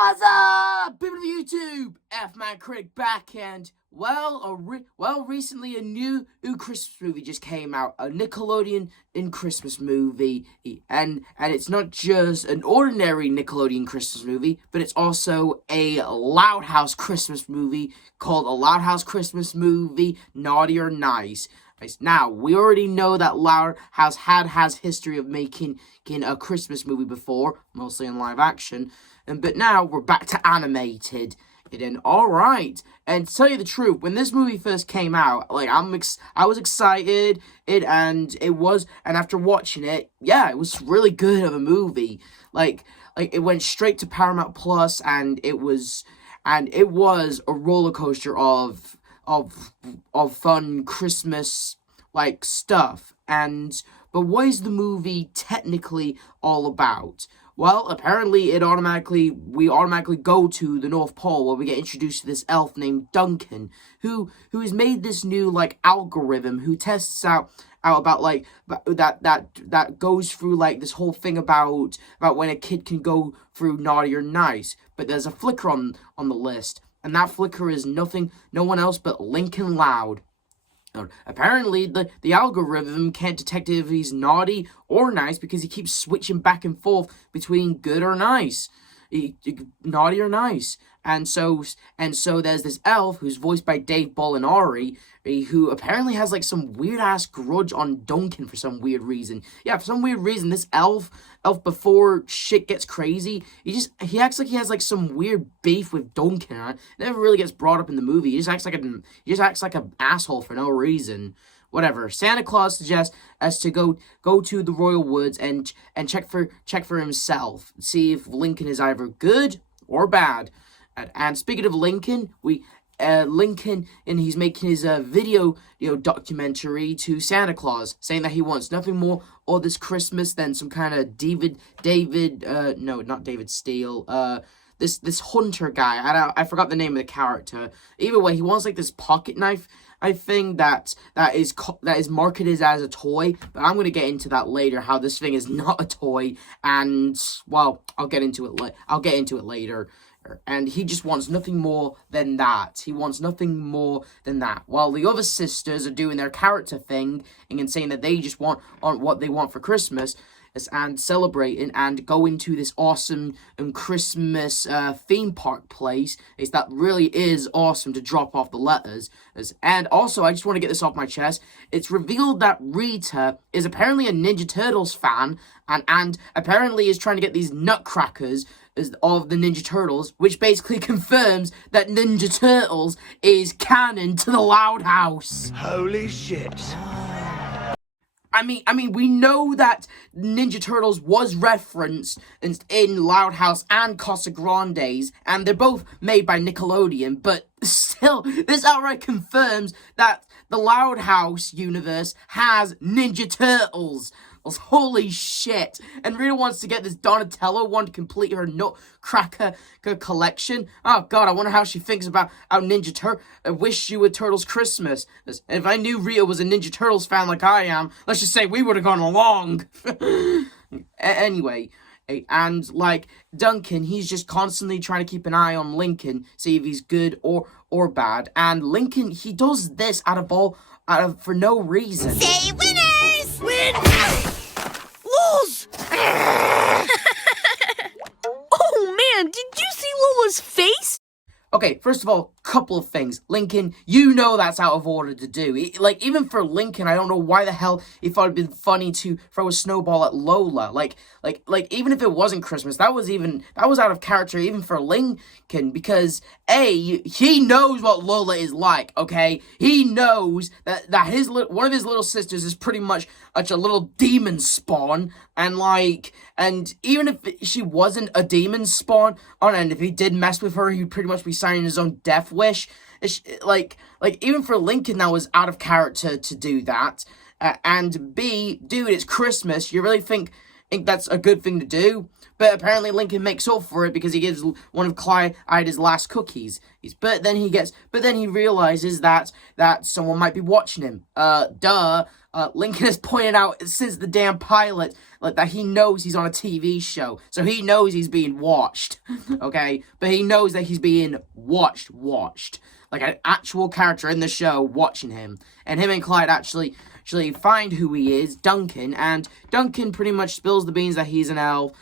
What's up, people of YouTube? F-Man Critic back, and recently a new Christmas movie just came out, a Nickelodeon Christmas movie, and it's not just an ordinary Nickelodeon Christmas movie, but it's also a Loud House Christmas movie called a Loud House Christmas movie, Naughty or Nice. Now, we already know that Loud House has history of making a Christmas movie before, mostly in live action, but now we're back to animated. And alright, and to tell you the truth, when this movie first came out, I was excited, and after watching it, yeah, it was really good of a movie. Like it went straight to Paramount Plus, and it was a roller coaster of fun Christmas stuff. But what is the movie technically all about? Well, apparently we automatically go to the North Pole, where we get introduced to this elf named Duncan, who has made this new algorithm who tests out about that goes through this whole thing about when a kid can go through naughty or nice. But there's a flicker on the list, and that flicker is no one else but Lincoln Loud. Apparently, the algorithm can't detect if he's naughty or nice because he keeps switching back and forth between good or nice, naughty or nice. And so there's this elf who's voiced by Dave Bolinari, who apparently has some weird ass grudge on Duncan for some weird reason. Yeah, for some weird reason, this elf before shit gets crazy, he acts like he has some weird beef with Duncan. It never really gets brought up in the movie. He just acts like an asshole for no reason. Whatever. Santa Claus suggests us to go to the Royal Woods and check for himself, see if Lincoln is either good or bad. And speaking of Lincoln, Lincoln, and he's making his video documentary to Santa Claus, saying that he wants nothing more all this Christmas than some kind of not David Steele, this hunter guy. I forgot the name of the character. Either way, he wants this pocket knife, I think, that is marketed as a toy, but I'm gonna get into that later, how this thing is not a toy, and well, I'll get into it later. And he just wants nothing more than that. He wants nothing more than that. While the other sisters are doing their character thing and saying that they just want what they want for Christmas, and celebrating and going to this awesome Christmas theme park place. That really is awesome to drop off the letters. And also, I just want to get this off my chest. It's revealed that Rita is apparently a Ninja Turtles fan, and apparently is trying to get these nutcrackers of the Ninja Turtles, which basically confirms that Ninja Turtles is canon to the Loud House. Holy shit. I mean, we know that Ninja Turtles was referenced in Loud House and Casa Grande's, and they're both made by Nickelodeon, but still, this outright confirms that the Loud House universe has Ninja Turtles. Holy shit. And Rita wants to get this Donatello one to complete her nutcracker collection. Oh god, I wonder how she thinks about our I wish you were Turtles Christmas. And if I knew Rita was a Ninja Turtles fan like I am, let's just say we would have gone along. Anyway, and Duncan, he's just constantly trying to keep an eye on Lincoln, see if he's good or bad. And Lincoln, he does this for no reason. Say winners! Win! Lulz! Oh man, did you see Lola's face? Okay, first of all, couple of things. Lincoln, you know that's out of order to do. Even for Lincoln, I don't know why the hell he thought it'd been funny to throw a snowball at Lola. Even if it wasn't Christmas, that was out of character even for Lincoln, because he knows what Lola is like, okay? He knows that one of his little sisters is pretty much a little demon spawn, and even if she wasn't a demon spawn, and if he did mess with her, he'd pretty much be signing his own death wish. Even for Lincoln, that was out of character to do that. And B, dude, it's Christmas. You really think that's a good thing to do? But apparently Lincoln makes up for it because he gives one of Clyde his last cookies. But then he realizes that someone might be watching him. Lincoln has pointed out since the damn pilot, like, that he knows he's on a TV show. So he knows he's being watched, okay? But he knows that he's being watched. Like an actual character in the show watching him. And him and Clyde actually find who he is, Duncan, and Duncan pretty much spills the beans that he's an elf.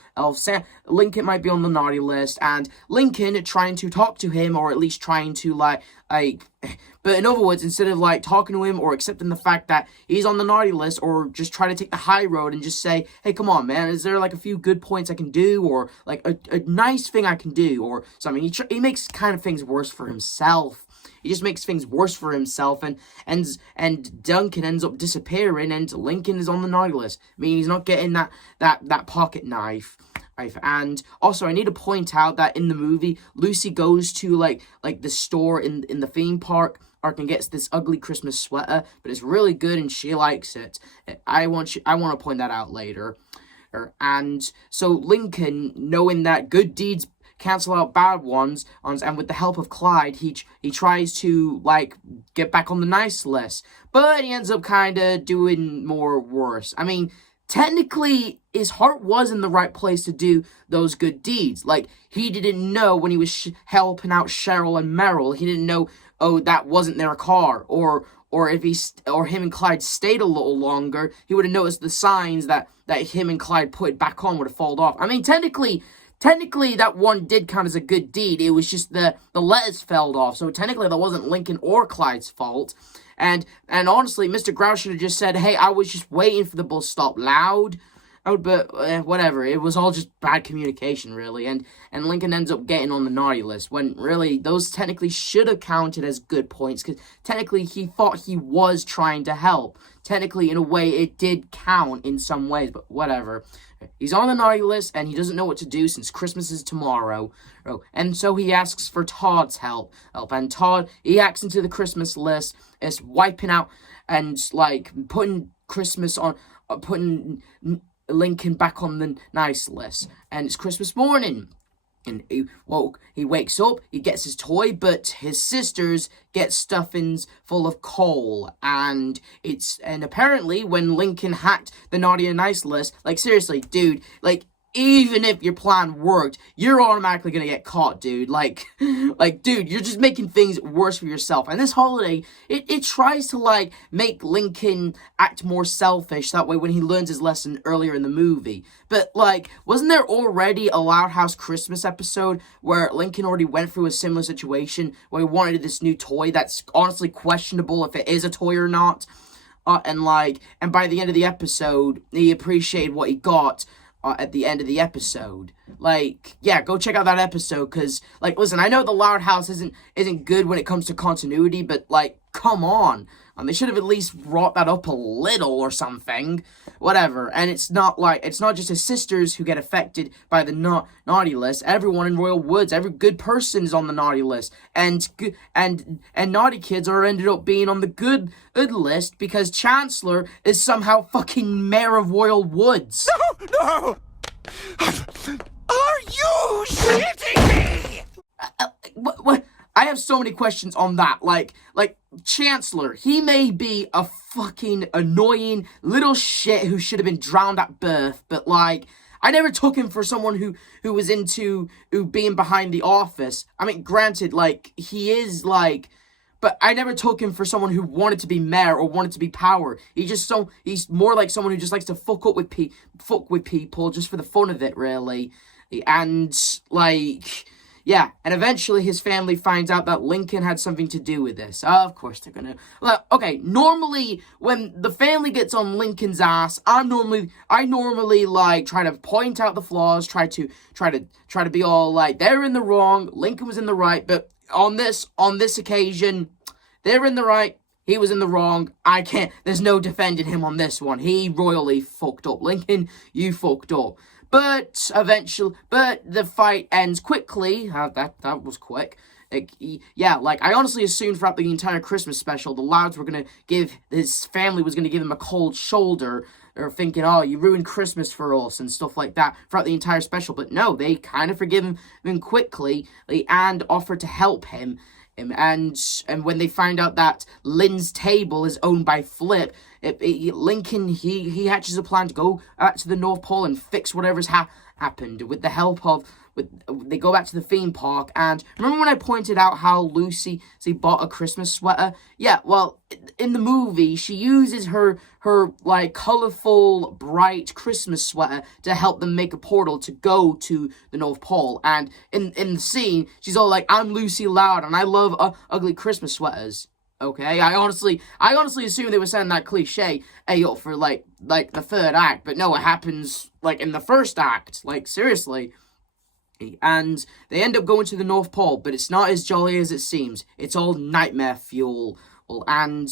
Lincoln might be on the naughty list, and Lincoln trying to talk to him, or at least trying to, like, but in other words, instead of, like, talking to him or accepting the fact that he's on the naughty list, or just try to take the high road and just say, hey, come on, man, is there, like, a few good points I can do, or, like, a nice thing I can do, or something. He makes kind of things worse for himself. He just makes things worse for himself, and Duncan ends up disappearing, and Lincoln is on the naughty list. I mean, he's not getting that pocket knife. And also, I need to point out that in the movie, Lucy goes to like the store in the theme park and gets this ugly Christmas sweater, but it's really good and she likes it. I want to point that out later. And so Lincoln, knowing that good deeds cancel out bad ones, and with the help of Clyde, he tries to, like, get back on the nice list, but he ends up kind of doing more worse. I mean, technically, his heart was in the right place to do those good deeds. Like, he didn't know when he was helping out Cheryl and Meryl, he didn't know, oh, that wasn't their car, or if him and Clyde stayed a little longer, he would have noticed the signs that him and Clyde put back on would have fallen off. I mean, technically, that one did count as a good deed. It was just the letters fell off. So technically, that wasn't Lincoln or Clyde's fault. And honestly, Mr. Grouse should have just said, hey, I was just waiting for the bus stop loud. But whatever. It was all just bad communication, really. And Lincoln ends up getting on the naughty list, when really those technically should have counted as good points, because technically he thought he was trying to help. Technically, in a way, it did count in some ways, but whatever. He's on the naughty list, and he doesn't know what to do since Christmas is tomorrow. And so he asks for Todd's help. And Todd, he hacks into the Christmas list, is wiping out and, like, putting Christmas on, putting Lincoln back on the nice list. And it's Christmas morning. And he wakes up, he gets his toy, but his sisters get stuffings full of coal. And apparently when Lincoln hacked the naughty and nice list, like, seriously, dude, like, even if your plan worked, you're automatically gonna get caught, dude. Like, dude, you're just making things worse for yourself. And this holiday, it tries to, like, make Lincoln act more selfish. That way, when he learns his lesson earlier in the movie. But, like, wasn't there already a Loud House Christmas episode where Lincoln already went through a similar situation where he wanted this new toy that's honestly questionable if it is a toy or not? And by the end of the episode, he appreciated what he got. At the end of the episode. Like, yeah, go check out that episode, because, like, listen, I know the Loud House isn't good when it comes to continuity, but, like, come on. They should have at least brought that up a little or something. Whatever. And it's not just his sisters who get affected by the naughty list. Everyone in Royal Woods, every good person is on the naughty list. And naughty kids are ended up being on the good list because Chancellor is somehow fucking mayor of Royal Woods. No! Are you shitting me? What? I have so many questions on that. Like, Chancellor, he may be a fucking annoying little shit who should have been drowned at birth, but, like, I never took him for someone who was into being behind the office. I mean, granted, like, he is, like, but I never took him for someone who wanted to be mayor or wanted to be power. He's more like someone who just likes to fuck with people just for the fun of it, really. And, like, yeah, and eventually his family finds out that Lincoln had something to do with this. Of course they're gonna. Well, okay, normally when the family gets on Lincoln's ass, I normally like try to point out the flaws, try to be all like they're in the wrong, Lincoln was in the right, but on this occasion, they're in the right, he was in the wrong. There's no defending him on this one. He royally fucked up. Lincoln, you fucked up. But the fight ends quickly. That was quick. I honestly assumed throughout the entire Christmas special, the Louds were gonna his family was gonna give him a cold shoulder, or thinking, oh, you ruined Christmas for us, and stuff like that throughout the entire special. But no, they kind of forgive him quickly, and offer to help him. And when they find out that Lynn's table is owned by Flip, Lincoln he hatches a plan to go back to the North Pole and fix whatever's happened with the help of. They go back to the theme park, and remember when I pointed out how Lucy bought a Christmas sweater? Yeah, well, in the movie, she uses her like colorful, bright Christmas sweater to help them make a portal to go to the North Pole. And in the scene, she's all like, "I'm Lucy Loud, and I love ugly Christmas sweaters." Okay, I honestly assumed they were saying that cliche for like the third act, but no, it happens like in the first act. Like seriously. And they end up going to the North Pole, but it's not as jolly as it seems. It's all nightmare fuel, and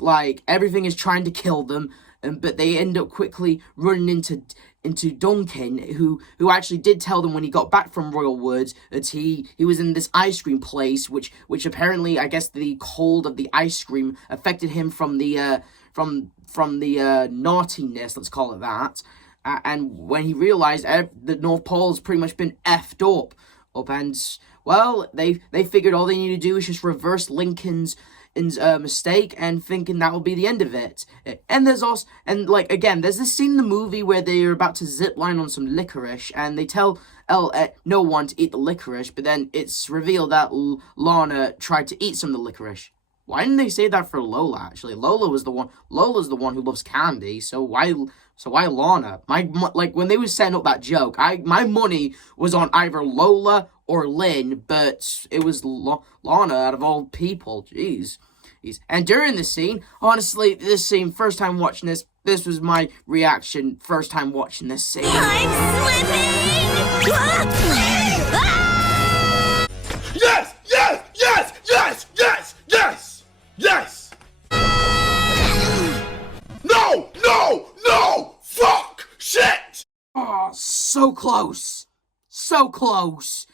like everything is trying to kill them. But they end up quickly running into Duncan, who actually did tell them when he got back from Royal Woods that he was in this ice cream place, which apparently, I guess, the cold of the ice cream affected him from the naughtiness, let's call it that. And when he realized the North Pole has pretty much been effed up, and well, they figured all they need to do is just reverse Lincoln's mistake, and thinking that will be the end of it. And there's this scene in the movie where they're about to zip line on some licorice, and they tell no one to eat the licorice, but then it's revealed that Lana tried to eat some of the licorice. Why didn't they say that for Lola? Actually, Lola's the one who loves candy. So why Lana? When they were setting up that joke, my money was on either Lola or Lynn, but it was Lana out of all people. Jeez. And during this scene, honestly, first time watching this was my reaction. First time watching this scene. I'm slipping! Yes! Yes! Yes! Yes! Yes! Yes! Yes! No! No! No! Fuck! Shit! Oh, so close. So close.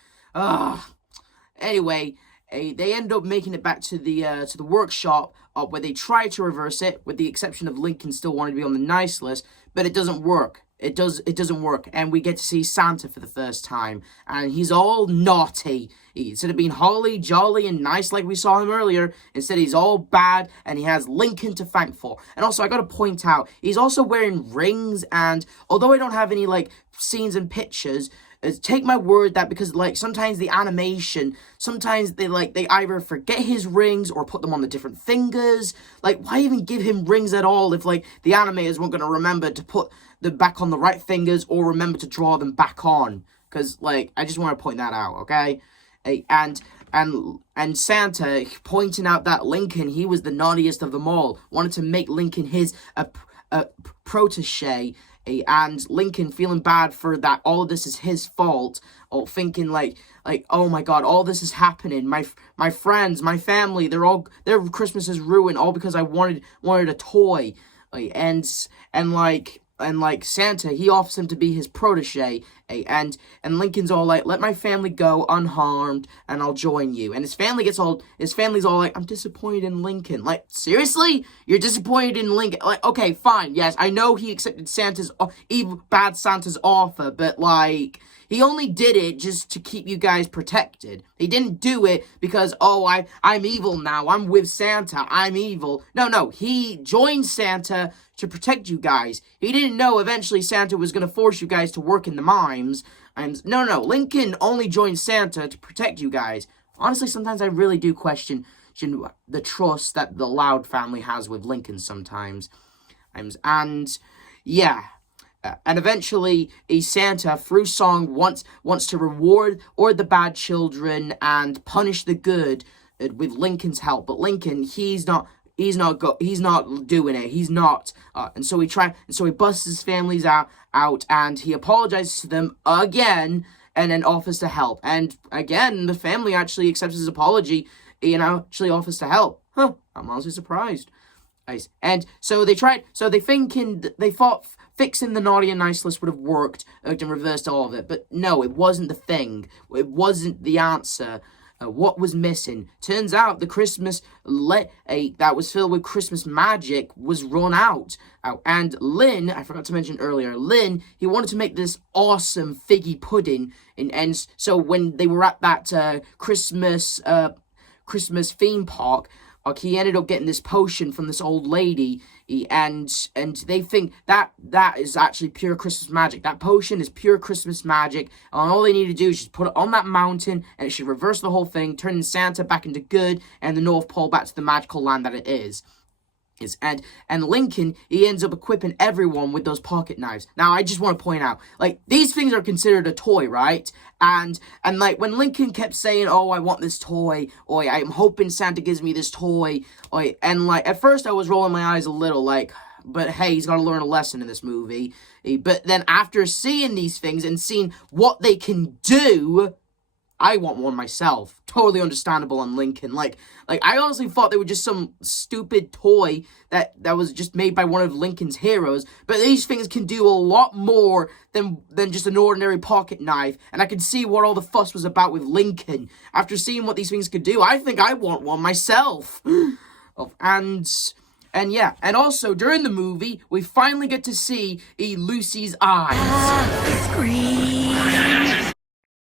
Anyway, they end up making it back to the workshop where they try to reverse it, with the exception of Lincoln still wanting to be on the nice list, but it doesn't work. It doesn't work, and we get to see Santa for the first time, and he's all naughty. Instead of being holly, jolly, and nice like we saw him earlier, instead he's all bad, and he has Lincoln to thank for. And also, I gotta point out, he's also wearing rings, and although I don't have any, scenes and pictures, take my word that because, sometimes the animation, sometimes they either forget his rings or put them on the different fingers. Why even give him rings at all if, the animators weren't gonna remember to put them back on the right fingers or remember to draw them back on? Because, I just want to point that out, okay? And Santa pointing out that Lincoln, he was the naughtiest of them all, wanted to make Lincoln his protege, and Lincoln feeling bad for that all of this is his fault, or thinking oh my god, all this is happening, my friends, my family, their Christmas is ruined, all because I wanted a toy, and Santa, he offers him to be his protege, and Lincoln's all let my family go unharmed, and I'll join you. And his family's all I'm disappointed in Lincoln. Seriously? You're disappointed in Lincoln? Okay, fine, yes, I know he accepted bad Santa's offer, but he only did it just to keep you guys protected. He didn't do it because, I'm evil now. I'm with Santa. I'm evil. No. He joined Santa to protect you guys. He didn't know eventually Santa was going to force you guys to work in the mines. No. Lincoln only joined Santa to protect you guys. Honestly, sometimes I really do question the trust that the Loud family has with Lincoln sometimes. And, yeah. And eventually, Santa, through song, wants to reward the bad children and punish the good with Lincoln's help. But Lincoln, he's not doing it. He's not. And so he busts his families out, and he apologizes to them again, and then offers to help. And again, the family actually accepts his apology, and actually offers to help. I'm honestly surprised. Nice. And so they thought fixing the naughty and nice list would have worked and reversed all of it. But no, it wasn't the thing. It wasn't the answer. What was missing? Turns out the Christmas that was filled with Christmas magic was run out. And Lynn, I forgot to mention earlier, he wanted to make this awesome figgy pudding. And so when they were at that Christmas Christmas theme park, like, he ended up getting this potion from this old lady, and they think that is actually pure Christmas magic. That potion is pure Christmas magic, and all they need to do is just put it on that mountain, and it should reverse the whole thing, turning Santa back into good, and the North Pole back to the magical land that it is. And Lincoln, he ends up equipping everyone with those pocket knives. Now, I just want to point out, like, these things are considered a toy, right? And like, when Lincoln kept saying, oh, I want this toy, or I'm hoping Santa gives me this toy, and like, at first I was rolling my eyes a little, like, but hey, he's got to learn a lesson in this movie. But then after seeing these things and seeing what they can do, I want one myself. Totally understandable on Lincoln. Like I honestly thought they were just some stupid toy that was just made by one of Lincoln's heroes. But these things can do a lot more than just an ordinary pocket knife. And I could see what all the fuss was about with Lincoln. After seeing what these things could do, I think I want one myself. And yeah, and also during the movie, we finally get to see Lucy's eyes.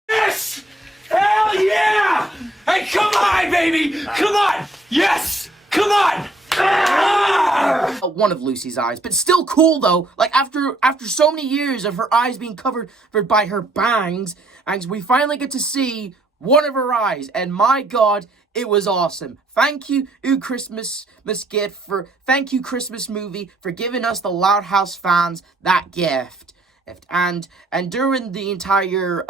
Yes! Hell yeah! Hey, come on, baby! Come on! Yes! Come on! Ah! One of Lucy's eyes, but still cool though. Like, after so many years of her eyes being covered by her bangs, and we finally get to see one of her eyes, and my God, it was awesome. Thank you, Christmas thank you, Christmas movie, for giving us, the Loud House fans, that gift. And during the entire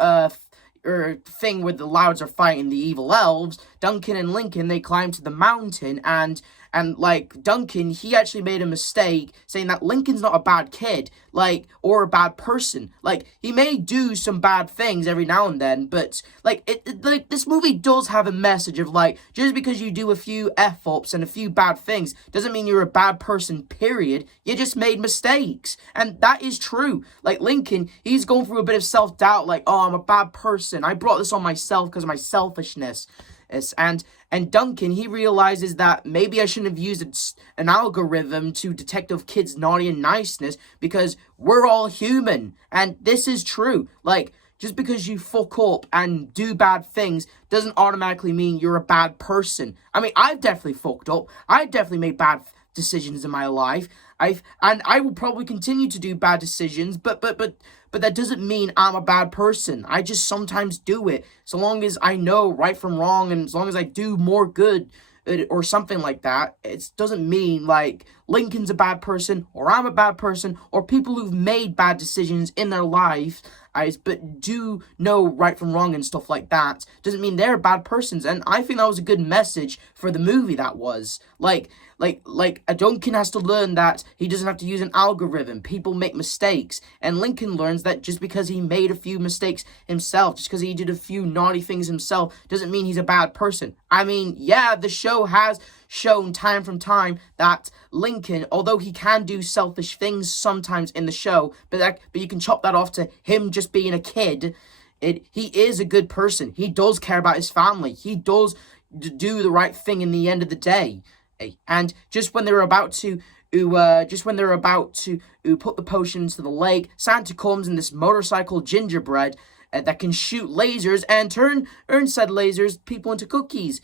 thing where the Louds are fighting the evil elves, Duncan and Lincoln, they climb to the mountain, and like, Duncan, he actually made a mistake saying that Lincoln's not a bad kid, like, or a bad person. Like, he may do some bad things every now and then, but like, like, this movie does have a message of, like, just because you do a few F-ups and a few bad things doesn't mean you're a bad person, period. You just made mistakes. And that is true. Like, Lincoln, he's going through a bit of self-doubt, like, oh, I'm a bad person. I brought this on myself because of my selfishness. And Duncan, he realizes that maybe I shouldn't have used an algorithm to detect of kids' naughty and niceness, because we're all human. And this is true. Like, just because you fuck up and do bad things doesn't automatically mean you're a bad person. I mean, I've definitely fucked up. I've definitely made bad decisions in my life. And I will probably continue to do bad decisions, but that doesn't mean I'm a bad person. I just sometimes do it. So long as I know right from wrong, and as long as I do more good or something like that, it doesn't mean, like, Lincoln's a bad person, or I'm a bad person, or people who've made bad decisions in their life, but do know right from wrong and stuff like that, doesn't mean they're bad persons. And I think that was a good message for the movie, that was. Like, a Duncan has to learn that he doesn't have to use an algorithm. People make mistakes. And Lincoln learns that just because he made a few mistakes himself, just because he did a few naughty things himself, doesn't mean he's a bad person. I mean, yeah, the show has shown time from time that Lincoln, although he can do selfish things sometimes in the show, but you can chop that off to him just being a kid. He is a good person. He does care about his family. He does do the right thing in the end of the day. And just when they're about to put the potion into the lake, Santa comes in this motorcycle gingerbread that can shoot lasers and turn said lasers people into cookies.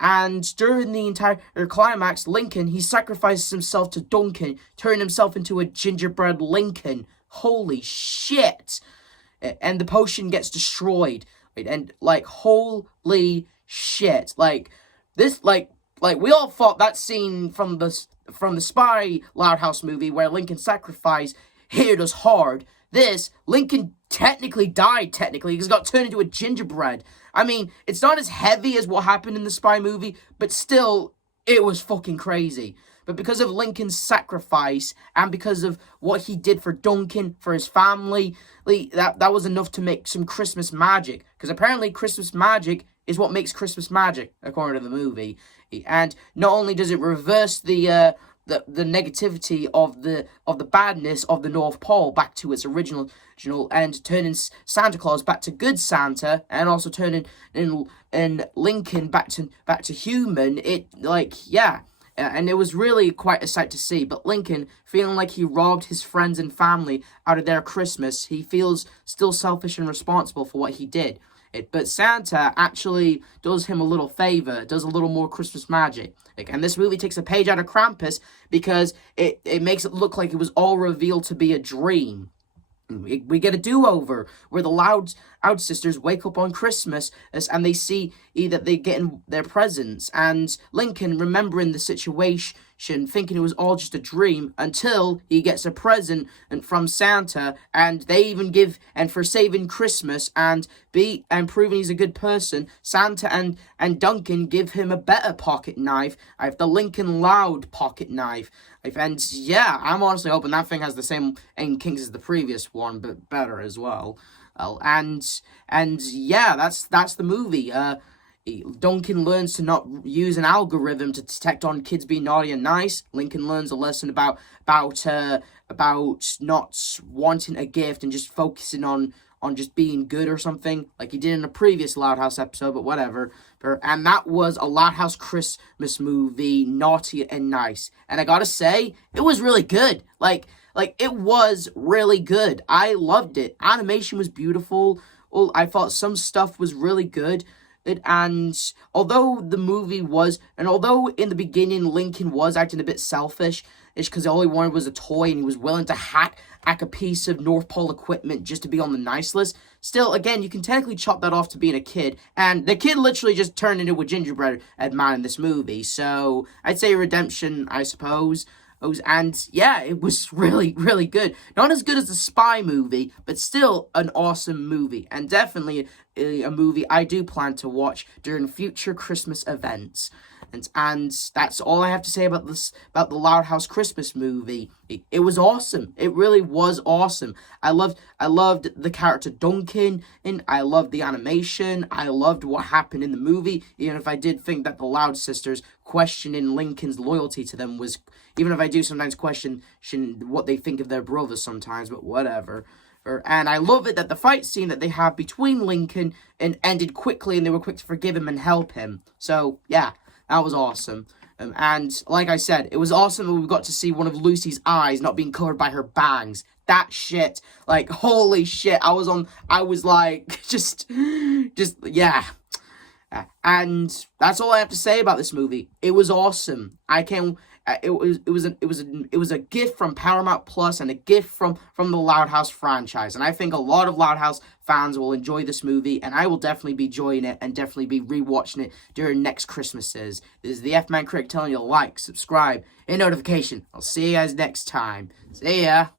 And during the entire climax, Lincoln, he sacrifices himself to Duncan, turning himself into a gingerbread Lincoln. Holy shit! And the potion gets destroyed. And, like, holy shit! Like, this, like we all thought that scene from the Spy Loud House movie where Lincoln's sacrifice hit us hard. This, Lincoln technically died, because he got turned into a gingerbread. I mean, it's not as heavy as what happened in the Spy movie, but still, it was fucking crazy. But because of Lincoln's sacrifice, and because of what he did for Duncan, for his family, that was enough to make some Christmas magic. Because apparently Christmas magic is what makes Christmas magic, according to the movie. And not only does it reverse the negativity of the badness of the North Pole back to its original, and turning Santa Claus back to good Santa, and also turning in Lincoln back to human. And it was really quite a sight to see. But Lincoln, feeling like he robbed his friends and family out of their Christmas, he feels still selfish and responsible for what he did. But Santa actually does him a little favor, does a little more Christmas magic. And this movie takes a page out of Krampus because it makes it look like it was all revealed to be a dream. We get a do-over where the Loud sisters wake up on Christmas and they see that they get in their presents, and Lincoln remembering the situation, thinking it was all just a dream, until he gets a present from Santa, and they even give, and for saving Christmas and proving he's a good person, Santa and Duncan give him a better pocket knife. I have the Lincoln Loud pocket knife. And yeah, I'm honestly hoping that thing has the same end kinks as the previous one, but better as well. And yeah, that's the movie. Duncan learns to not use an algorithm to detect on kids being naughty and nice. Lincoln learns a lesson about not wanting a gift and just focusing on just being good or something, like he did in a previous Loud House episode, but whatever. And that was a Loud House Christmas movie, naughty and nice. And I gotta say, it was really good. Like it was really good. I loved it. Animation was beautiful. Well, I thought some stuff was really good. And although in the beginning Lincoln was acting a bit selfish, it's because all he wanted was a toy and he was willing to hack a piece of North Pole equipment just to be on the nice list. Still, again, you can technically chop that off to being a kid, and the kid literally just turned into a gingerbread man in this movie, so I'd say redemption, I suppose. And yeah, it was really, really good. Not as good as the Spy movie, but still an awesome movie, and definitely a movie I do plan to watch during future Christmas events. And that's all I have to say about the Loud House Christmas movie. It was awesome. It really was awesome. I loved the character Duncan, and I loved the animation. I loved what happened in the movie, even if I did think that the Loud sisters questioning Lincoln's loyalty to them was, even if I do sometimes question what they think of their brother sometimes, but whatever. And I love it that the fight scene that they have between Lincoln and ended quickly, and they were quick to forgive him and help him. So yeah, that was awesome. And like I said, it was awesome that we got to see one of Lucy's eyes not being covered by her bangs. That shit, like, holy shit, I was like, just, yeah. And that's all I have to say about this movie. It was awesome. It was a gift from Paramount Plus and a gift from the Loud House franchise. And I think a lot of Loud House fans will enjoy this movie, and I will definitely be enjoying it and definitely be rewatching it during next Christmases. This is the F-Man Critic telling you to like, subscribe, and notification. I'll see you guys next time. See ya.